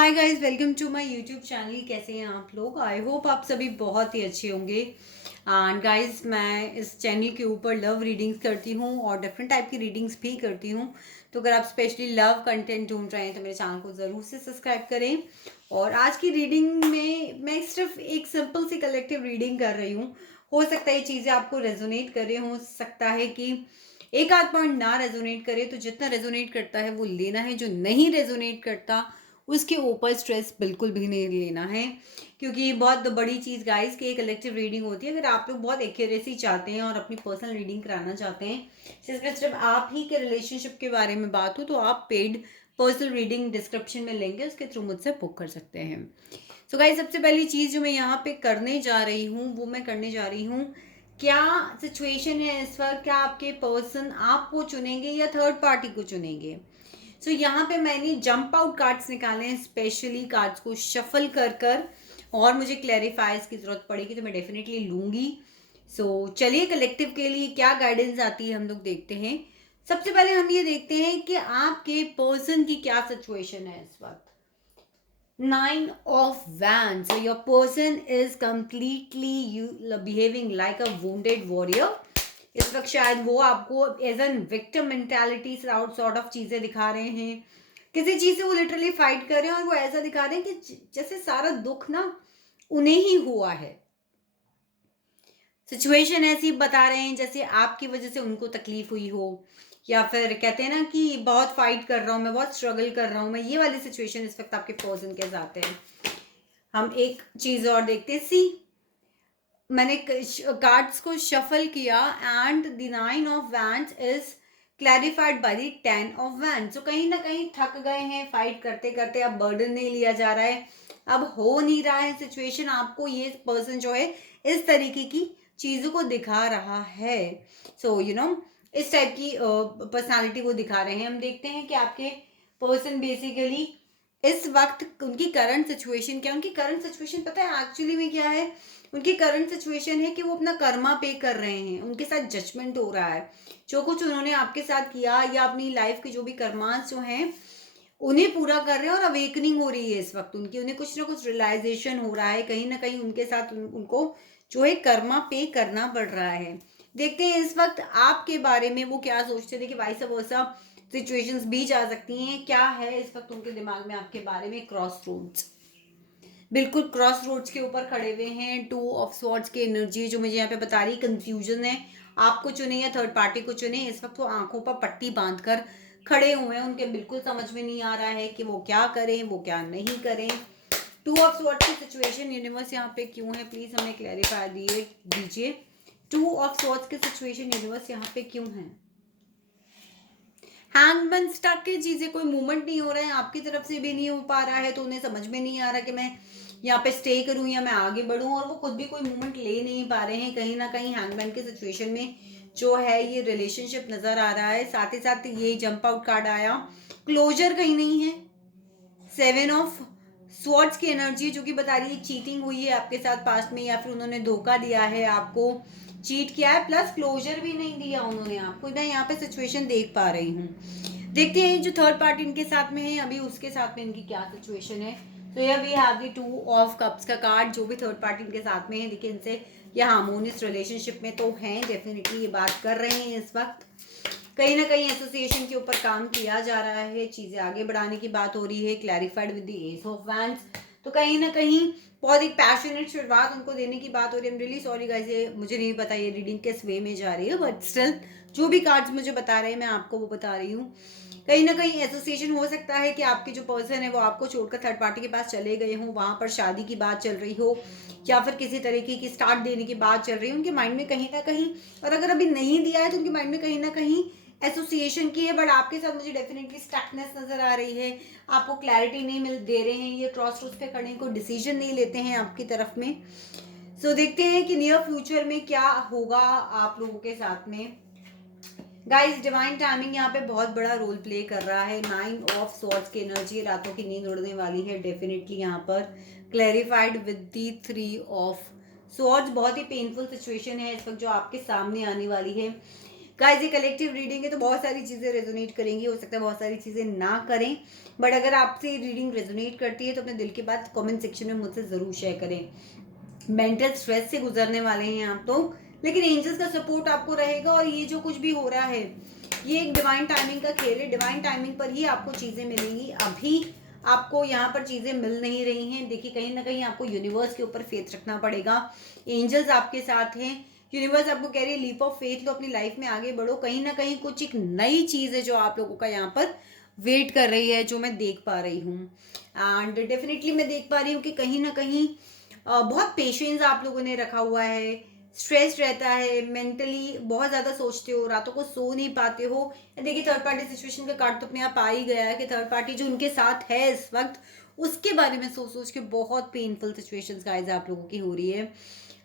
Hi guys, welcome to my YouTube channel. कैसे हैं आप लोग? आई होप आप सभी बहुत ही अच्छे होंगे। एंड गाइस, मैं इस चैनल के ऊपर लव रीडिंग्स करती हूँ और डिफरेंट टाइप की रीडिंग्स भी करती हूँ। तो अगर आप स्पेशली लव कंटेंट ढूंढ रहे हैं तो मेरे चैनल को ज़रूर से सब्सक्राइब करें। और आज की रीडिंग में मैं सिर्फ एक सिंपल सी कलेक्टिव रीडिंग कर रही हूँ। हो सकता है ये चीज़ें आपको रेजोनेट करे, हो सकता है कि एक आध पॉइंट ना रेजोनेट करे। तो जितना रेजोनेट करता है वो लेना है, जो नहीं रेजोनेट करता उसके ऊपर स्ट्रेस बिल्कुल भी नहीं लेना है। क्योंकि ये बहुत बड़ी चीज़ गाइस कि एक कलेक्टिव रीडिंग होती है। अगर आप लोग बहुत एक्यूरेसी चाहते हैं और अपनी पर्सनल रीडिंग कराना चाहते हैं, सिर्फ आप ही के रिलेशनशिप के बारे में बात हो, तो आप पेड पर्सनल रीडिंग डिस्क्रिप्शन में लेंगे, उसके थ्रू मुझसे बुक कर सकते हैं। सो गाइस, सबसे पहली चीज़ जो मैं यहाँ पे करने जा रही हूँ वो मैं करने जा रही हूँ, क्या सिचुएशन है इस वक्त, क्या आपके पर्सन आपको चुनेंगे या थर्ड पार्टी को चुनेंगे। सो यहाँ पे मैंने जंप आउट कार्ड्स निकाले हैं, स्पेशली कार्ड्स को शफल कर कर, और मुझे क्लैरिफाइज की जरूरत पड़ेगी तो मैं डेफिनेटली लूंगी। सो चलिए, कलेक्टिव के लिए क्या गाइडेंस आती है हम लोग देखते हैं। सबसे पहले हम ये देखते हैं कि आपके पर्सन की क्या सिचुएशन है इस वक्त। 9 of Wands. So your person is completely you behaving like a wounded warrior. इस वक्त शायद वो आपको as an victim mentality sort of चीजें दिखा रहे हैं। किसी चीज से वो लिटरली फाइट कर रहे हैं और वो ऐसा दिखा रहे हैं कि जैसे सारा दुख ना उन्हें ही हुआ है। सिचुएशन ऐसी बता रहे हैं जैसे आपकी वजह से उनको तकलीफ हुई हो, या फिर कहते हैं ना कि बहुत फाइट कर रहा हूं मैं, बहुत स्ट्रगल कर रहा हूं मैं। ये वाली सिचुएशन इस वक्त आपके पर्सन के साथ है। हम एक चीज और देखते हैं। सी, मैंने कार्ड्स को शफल किया and the 9 of Wands is clarified by the 10 of Wands। तो कहीं ना कहीं थक गए हैं फाइट करते करते, अब बर्डन नहीं लिया जा रहा है, अब हो नहीं रहा है सिचुएशन। आपको ये पर्सन जो है इस तरीके की चीजों को दिखा रहा है। सो इस टाइप की पर्सनालिटी वो दिखा रहे हैं। हम देखते हैं कि आपके पर्सन बेसिकली इस वक्त उनकी करंट सिचुएशन क्या है। उनकी करंट सिचुएशन पता है एक्चुअली में क्या है? उनकी करंट सिचुएशन है कि वो अपना कर्मा पे कर रहे हैं। उनके साथ जजमेंट हो रहा है। जो कुछ उन्होंने आपके साथ किया या अपनी लाइफ के जो भी कर्मास जो हैं उन्हें पूरा कर रहे हैं, और अवेकनिंग हो रही है इस वक्त उनकी। उन्हें कुछ ना कुछ रियलाइजेशन हो रहा है, कहीं ना कहीं उनके साथ उनको जो है कर्मा पे करना पड़ रहा है। देखते हैं इस वक्त आपके बारे में वो क्या सोचते थे कि वाइस वर्सा सिचुएशंस भी जा सकती हैं। क्या है इस वक्त उनके दिमाग में आपके बारे में? क्रॉस रोड्स, बिल्कुल क्रॉस रोड्स के ऊपर खड़े हुए हैं। 2 of Swords की एनर्जी जो मुझे यहाँ पे बता रही, कंफ्यूजन है। आपको चुने या थर्ड पार्टी को चुने, इस वक्त वो आंखों पर पट्टी बांध कर खड़े हुए हैं। उनके बिल्कुल समझ में नहीं आ रहा है कि वो क्या करें, वो क्या नहीं करें। 2 of Swords की सिचुएशन यूनिवर्स यहाँ पे क्यों है, प्लीज हमें क्लैरिफाई दीजिए। 2 of Swords की सिचुएशन यूनिवर्स यहाँ पे क्यों है? हैंगमैन स्टक की चीजें, कोई मूवमेंट नहीं हो रहा है, आपकी तरफ से भी नहीं हो पा रहा है, तो उन्हें समझ में नहीं आ रहा कि मैं यहाँ पे स्टे करूं या मैं आगे बढ़ूं, और वो खुद भी कोई मूवमेंट ले नहीं पा रहे हैं। कहीं ना कहीं हैंगमैन की सिचुएशन में जो है ये रिलेशनशिप नजर आ रहा है। साथ ही साथ ये जंप आउट कार्ड आया, क्लोजर कहीं नहीं है। 7 of Swords की एनर्जी जो कि बता रही है चीटिंग हुई है आपके साथ पास्ट में, या फिर उन्होंने धोखा दिया है आपको, चीट किया है, प्लस क्लोजर भी नहीं दिया उन्होंने आपको। मैं यहाँ पे सिचुएशन देख पा रही हूँ। देखते हैं जो थर्ड पार्टी इनके साथ में है अभी, उसके साथ में इनकी क्या सिचुएशन है। तो ये we have the 2 of Cups का कार्ड। जो भी थर्ड पार्टी इनके साथ में है, देखिए इनसे ये हार्मोनियस रिलेशनशिप में तो हैं, डेफिनेटली ये बात कर रहे हैं इस वक्त। कहीं ना कहीं एसोसिएशन के ऊपर काम किया जा रहा है, चीजें आगे बढ़ाने की बात हो रही है। Clarified with the S of wands. तो कहीं ना कहीं बहुत एक पैशनेट शुरुआत उनको देने की बात हो रही है। I am really sorry guys, ये मुझे नहीं पता ये रीडिंग किस वे में जा रही है, बट स्टिल जो भी कार्ड्स मुझे बता रहे हैं मैं आपको वो बता रही हूँ। कहीं ना कहीं एसोसिएशन हो सकता है कि आपके जो पर्सन है वो आपको छोड़कर थर्ड पार्टी के पास चले गए हों, वहां पर शादी की बात चल रही हो, या फिर किसी तरीके की स्टार्ट देने की बात चल रही है उनके माइंड में कहीं ना कहीं। और अगर अभी नहीं दिया है तो उनके माइंड में कहीं ना कहीं एसोसिएशन की है, बट आपके साथ मुझे डेफिनेटली स्टकनेस नजर आ रही है। आपको क्लैरिटी नहीं मिल दे रहे हैं, ये क्रॉस रोड्स पे खड़े को डिसीजन नहीं लेते हैं आपकी तरफ में। सो देखते हैं कि नियर फ्यूचर में क्या होगा आप लोगों के साथ में। गाइस, डिवाइन टाइमिंग यहाँ पे बहुत बड़ा रोल प्ले कर रहा है। 9 of Swords की एनर्जी, रातों की नींद उड़ने वाली है डेफिनेटली यहाँ पर। Clarified with the 3 of Swords। बहुत ही पेनफुल सिचुएशन है इस वक्त जो आपके सामने आने वाली है। गाइस ये कलेक्टिव रीडिंग है तो बहुत सारी चीज़ें रेजोनेट करेंगी, हो सकता है बहुत सारी चीज़ें ना करें, बट अगर आपसे रीडिंग रेजोनेट करती है तो अपने दिल की बात कमेंट सेक्शन में मुझसे ज़रूर शेयर करें। मेंटल स्ट्रेस से गुजरने वाले हैं आप तो, लेकिन एंजल्स का सपोर्ट आपको रहेगा, और ये जो कुछ भी हो रहा है ये एक डिवाइन टाइमिंग का खेल है। डिवाइन टाइमिंग पर ही आपको चीज़ें मिलेंगी। अभी आपको यहाँ पर चीज़ें मिल नहीं रही हैं। देखिए कहीं ना कहीं आपको यूनिवर्स के ऊपर फेथ रखना पड़ेगा। एंजल्स आपके साथ हैं, यूनिवर्स आपको कह रही है लीप ऑफ फेथ लो, अपनी लाइफ में आगे बढ़ो। कहीं ना कहीं कुछ एक नई चीज़ है जो आप लोगों का यहाँ पर वेट कर रही है, जो मैं देख पा रही हूँ। एंड डेफिनेटली मैं देख पा रही हूँ कि कहीं ना कहीं बहुत पेशेंस आप लोगों ने रखा हुआ है, स्ट्रेस रहता है, मेंटली बहुत ज़्यादा सोचते हो, रातों को सो नहीं पाते हो। देखिए थर्ड पार्टी सिचुएशन का कार्ड तो अपने आप आ ही गया है कि थर्ड पार्टी जो उनके साथ है इस वक्त, उसके बारे में सोच सोच के बहुत पेनफुल सिचुएशंस गाइस आप लोगों की हो रही है।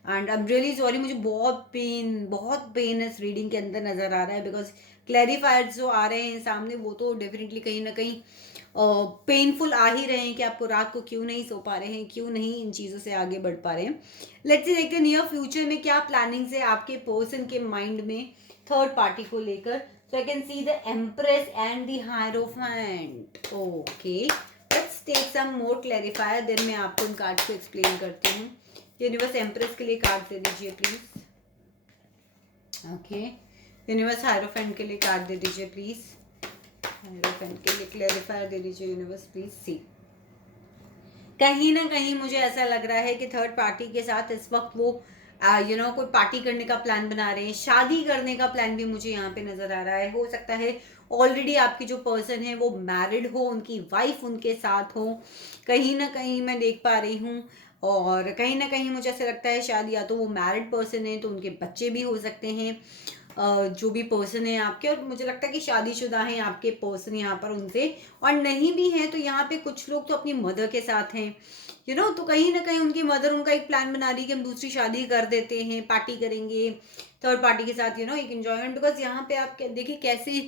And I am really sorry, मुझे बहुत पेन इस रीडिंग के अंदर नज़र आ रहा है, बिकॉज क्लैरिफायर्स जो आ रहे हैं सामने वो तो डेफिनेटली कहीं ना कहीं पेनफुल आ ही रहे हैं कि आपको रात को क्यों नहीं सो पा रहे हैं, क्यों नहीं इन चीज़ों से आगे बढ़ पा रहे हैं। लेट्स सी देखते हैं नियर फ्यूचर में क्या प्लानिंग्स है आपके पर्सन के माइंड में थर्ड पार्टी को लेकर। So I can see the empress and the hierophant. Okay, let's take some more clarifier, then मैं आपको इन कार्ड्स को एक्सप्लेन करती हूँ। यूनिवर्स एम्प्रेस के लिए कार्ड दे दीजिए प्लीज। ओके, यूनिवर्स हायरोफेंट के लिए कार्ड दे दीजिए प्लीज। हायरोफेंट के लिए क्लैरिफायर दे दीजिए यूनिवर्स प्लीज। सी, कहीं ना कहीं मुझे ऐसा लग रहा है कि थर्ड पार्टी के साथ इस वक्त वो कोई पार्टी करने का प्लान बना रहे हैं, शादी करने का प्लान भी मुझे यहाँ पे नजर आ रहा है। हो सकता है ऑलरेडी आपकी जो पर्सन है वो मैरिड हो, उनकी वाइफ उनके साथ हो, कहीं ना कहीं मैं देख पा रही हूँ। और कहीं ना कहीं मुझे ऐसा लगता है शायद या तो वो मैरिड पर्सन है तो उनके बच्चे भी हो सकते हैं, जो भी पर्सन है आपके। और मुझे लगता है कि शादीशुदा हैं आपके पर्सन यहाँ पर उनसे, और नहीं भी हैं तो यहाँ पे कुछ लोग तो अपनी मदर के साथ हैं, तो कहीं ना कहीं उनकी मदर उनका एक प्लान बना रही है कि हम दूसरी शादी कर देते हैं, पार्टी करेंगे थर्ड पार्टी के साथ, एक एंजॉयमेंट। बिकॉज यहाँ पे आप देखिए कैसे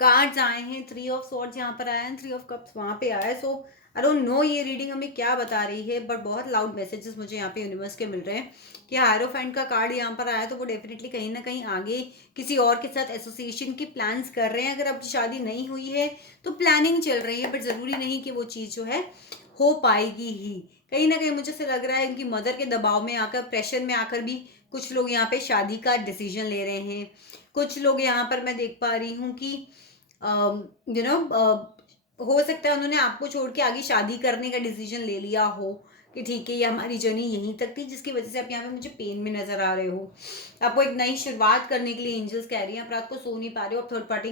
कार्ड्स आए हैं, 3 ऑफ स्वॉर्ड्स यहाँ पर आया है, 3 ऑफ कप्स वहाँ पे आया है। सो आई डोंट नो ये रीडिंग हमें क्या बता रही है, बट बहुत लाउड मैसेजेस मुझे यहाँ पे यूनिवर्स के मिल रहे हैं कि हायरोफेंट का कार्ड यहाँ पर आया, तो वो डेफिनेटली कहीं ना कहीं आगे किसी और के साथ एसोसिएशन की प्लान्स कर रहे हैं। अगर अब शादी नहीं हुई है तो प्लानिंग चल रही है, बट ज़रूरी नहीं कि वो चीज़ जो है हो पाएगी ही। कहीं ना कहीं मुझे से लग रहा है उनकी मदर के दबाव में आकर, प्रेशर में आकर भी कुछ लोग यहाँ पे शादी का डिसीजन ले रहे हैं। कुछ लोग यहाँ पर मैं देख पा रही हूँ कि यू नो हो सकता है उन्होंने आपको छोड़ के आगे शादी करने का डिसीजन ले लिया हो कि ठीक है ये हमारी जर्नी यहीं तक थी, जिसकी वजह से आप यहाँ पे मुझे पेन में नजर आ रहे हो। आपको एक नई शुरुआत करने के लिए एंजल्स कह रही हैं, आप रात को सो नहीं पा रहे हो, आप थर्ड पार्टी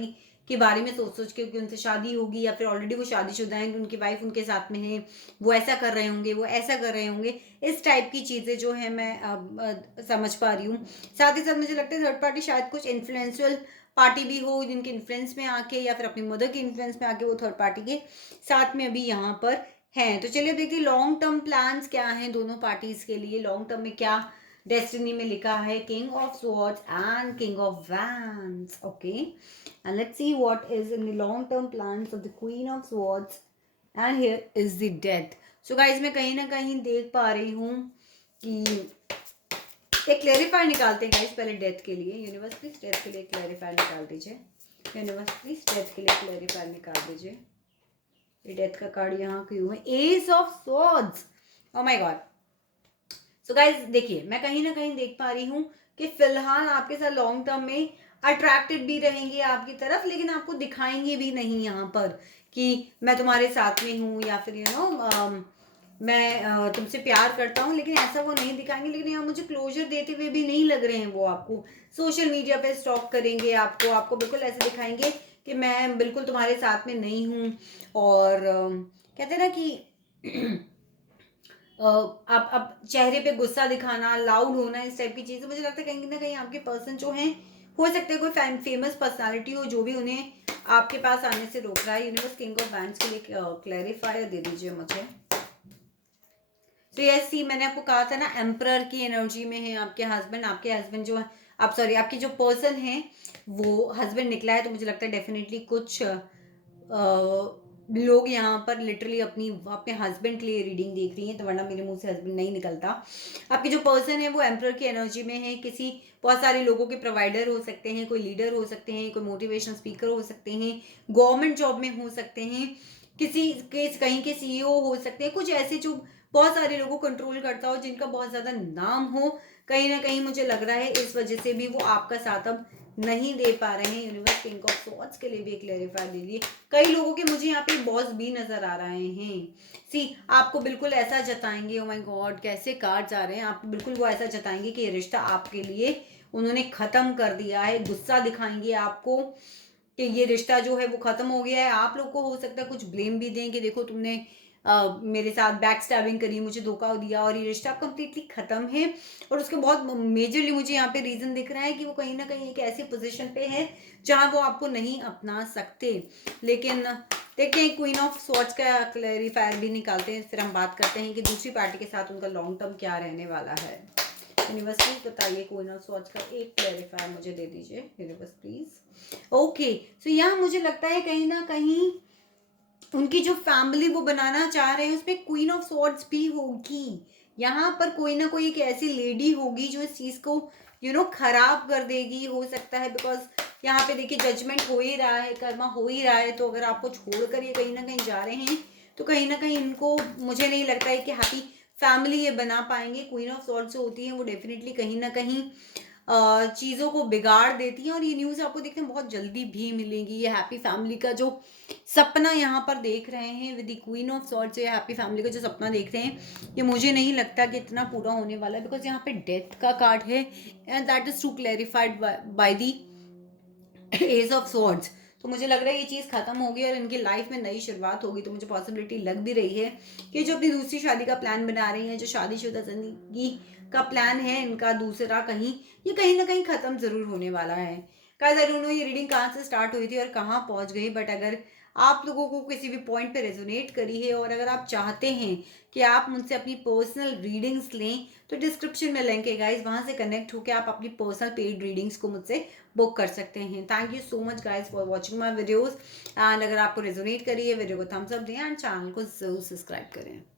के बारे में सोच सोच के कि उनसे शादी होगी, या फिर ऑलरेडी वो शादीशुदा हैं, उनकी वाइफ उनके साथ में है, वो ऐसा कर रहे होंगे, वो ऐसा कर रहे होंगे, इस टाइप की चीज़ें जो है मैं समझ पा रही हूँ। साथ ही साथ मुझे लगता है थर्ड पार्टी शायद कुछ इन्फ्लुएंशियल पार्टी भी हो, जिनके इन्फ्लुएंस में आके या फिर अपनी मदर के इन्फ्लुएंस में आके वो थर्ड पार्टी के साथ में अभी यहाँ पर हैं। तो चलिए देखिए लॉन्ग टर्म प्लान्स क्या हैं दोनों पार्टीज के लिए, लॉन्ग टर्म में क्या डेस्टिनी में लिखा है। King of swords and king of wands. Okay, and let's see what is in the long term plans of the queen of swords and here is the death. So guys मैं कहीं ना कहीं देख पा रही हूँ कि एक क्लैरिफायर निकालते हैं गाइस पहले डेथ के लिए। यूनिवर्स प्लीज डेथ के लिए क्लैरिफायर निकाल दीजिए। यूनिवर्स प्लीज डेथ के लिए क्लैरिफायर निकाल दीजिए। ये डेथ का कार्ड यहाँ क्यों है? S of swords, oh my God. So guys देखिए मैं कहीं ना कहीं देख पा रही हूँ कि फिलहाल आपके साथ लॉन्ग टर्म में अट्रैक्टेड भी रहेंगे आपकी तरफ, लेकिन आपको दिखाएंगे भी नहीं यहाँ पर कि मैं तुम्हारे साथ में हूँ, या फिर मैं तुमसे प्यार करता हूँ, लेकिन ऐसा वो नहीं दिखाएंगे। लेकिन यहाँ मुझे क्लोजर देते हुए भी नहीं लग रहे हैं वो आपको। सोशल मीडिया पे स्टॉक करेंगे आपको बिल्कुल ऐसे दिखाएंगे कि मैं बिल्कुल तुम्हारे साथ में नहीं हूँ। और कहते हैं ना कि आप चेहरे पे गुस्सा दिखाना, लाउड होना, इस टाइप की चीज़ें मुझे लगता है कहीं ना कहीं आपके पर्सन जो हैं, हो सकता है कोई फेमस पर्सनालिटी हो जो भी उन्हें आपके पास आने से रोक रहा है। यूनिवर्स किंग ऑफ वैंड्स के लिए क्लैरिफायर दे दीजिए मुझे। तो यस सी, मैंने आपको कहा था ना एम्परर की एनर्जी में है आपके हस्बैंड जो है, आप सॉरी आपकी जो पर्सन है वो हस्बैंड निकला है, तो मुझे लगता है डेफिनेटली कुछ लोग यहाँ पर लिटरली अपने हस्बैंड के लिए रीडिंग देख रही हैं, तो वरना मेरे मुंह से हस्बैंड नहीं निकलता। आपके जो पर्सन है वो एम्परर की एनर्जी में है, किसी बहुत सारे लोगों के प्रोवाइडर हो सकते हैं, कोई लीडर हो सकते हैं, कोई मोटिवेशनल स्पीकर हो सकते हैं, गवर्नमेंट जॉब में हो सकते हैं, किसी के कहीं के सीईओ हो सकते हैं, कुछ ऐसे जो बहुत सारे लोगों को कंट्रोल करता हो, जिनका बहुत ज़्यादा नाम हो। कहीं ना कहीं मुझे लग रहा है इस वजह से भी वो आपका साथ अब नहीं दे पा रहे हैं। यूनिवर्स किंग ऑफ सॉर्ड्स के लिए भी एक क्लैरिफाई दीजिए। कई लोगों के मुझे यहाँ पे बॉस भी नजर आ रहे हैं। सी आपको बिल्कुल ऐसा जताएंगे, ओ माय गॉड कैसे कार्ड्स आ रहे हैं, आप बिल्कुल वो ऐसा जताएंगे कि ये रिश्ता आपके लिए उन्होंने खत्म कर दिया है। गुस्सा दिखाएंगे आपको कि ये रिश्ता जो है वो खत्म हो गया है। आप लोग को हो सकता है कुछ ब्लेम भी दें कि देखो तुमने मेरे साथ बैक स्टैबिंग करी, मुझे धोखा दिया और ये रिश्ता अब कंप्लीटली खत्म है। और उसके बहुत मेजरली मुझे यहाँ पे रीजन दिख रहा है कि वो कहीं ना कहीं एक ऐसी पोजीशन पे है जहाँ वो आपको नहीं अपना सकते। लेकिन देखते हैं, क्वीन ऑफ स्वॉर्ड्स का क्लैरिफायर भी निकालते हैं, फिर हम बात करते हैं कि दूसरी पार्टी के साथ उनका लॉन्ग टर्म क्या रहने वाला है। यूनिवर्स प्लीज बताइए, क्वीन ऑफ स्वॉर्ड्स का एक क्लैरिफायर मुझे दे दीजिए यूनिवर्स प्लीज। ओके, सो यहाँ मुझे लगता है कहीं ना कहीं उनकी जो फैमिली वो बनाना चाह रहे हैं उसमें क्वीन ऑफ स्वॉर्ड्स भी होगी। यहाँ पर कोई ना कोई एक ऐसी लेडी होगी जो इस चीज को खराब कर देगी, हो सकता है। बिकॉज यहाँ पे देखिए जजमेंट हो ही रहा है, कर्मा हो ही रहा है, तो अगर आपको छोड़कर ये कहीं ना कहीं जा रहे हैं तो कहीं ना कहीं इनको मुझे नहीं लगता है कि हैप्पी फैमिली ये बना पाएंगे। क्वीन ऑफ सॉर्ड्स जो होती है वो डेफिनेटली कहीं ना कहीं चीज़ों को बिगाड़ देती हैं। और ये न्यूज़ आपको देखने में बहुत जल्दी भी मिलेगी। ये हैप्पी फैमिली का जो सपना यहाँ पर देख रहे हैं with the queen of swords, ये हैप्पी फैमिली का जो सपना देख रहे हैं ये मुझे नहीं लगता कि इतना पूरा होने वाला है। बिकॉज यहाँ पे डेथ का कार्ड है and that is to clarified by the edge of swords. तो मुझे लग रहा है ये चीज़ खत्म होगी और इनकी लाइफ में नई शुरुआत होगी। तो मुझे पॉसिबिलिटी लग भी रही है कि जो अपनी दूसरी शादी का प्लान बना रही हैं, जो शादीशुदा जिंदगी का प्लान है इनका दूसरा, कहीं ये कहीं ना कहीं खत्म जरूर होने वाला है। गाइस आई डोंट नो ये रीडिंग कहाँ से स्टार्ट हुई थी और कहाँ पहुंच गई, बट अगर आप लोगों को किसी भी पॉइंट पे रेजोनेट करी है और अगर आप चाहते हैं कि आप मुझसे अपनी पर्सनल रीडिंग्स लें तो डिस्क्रिप्शन में लिंक है गाइस, वहां से कनेक्ट होकर आप अपनी पर्सनल पेड रीडिंग्स को मुझसे बुक कर सकते हैं। Thank you so much guys for watching my videos. And अगर आपको रेजोनेट करी है वीडियो को थम्स अप दें एंड चैनल को जरूर सब्सक्राइब करें।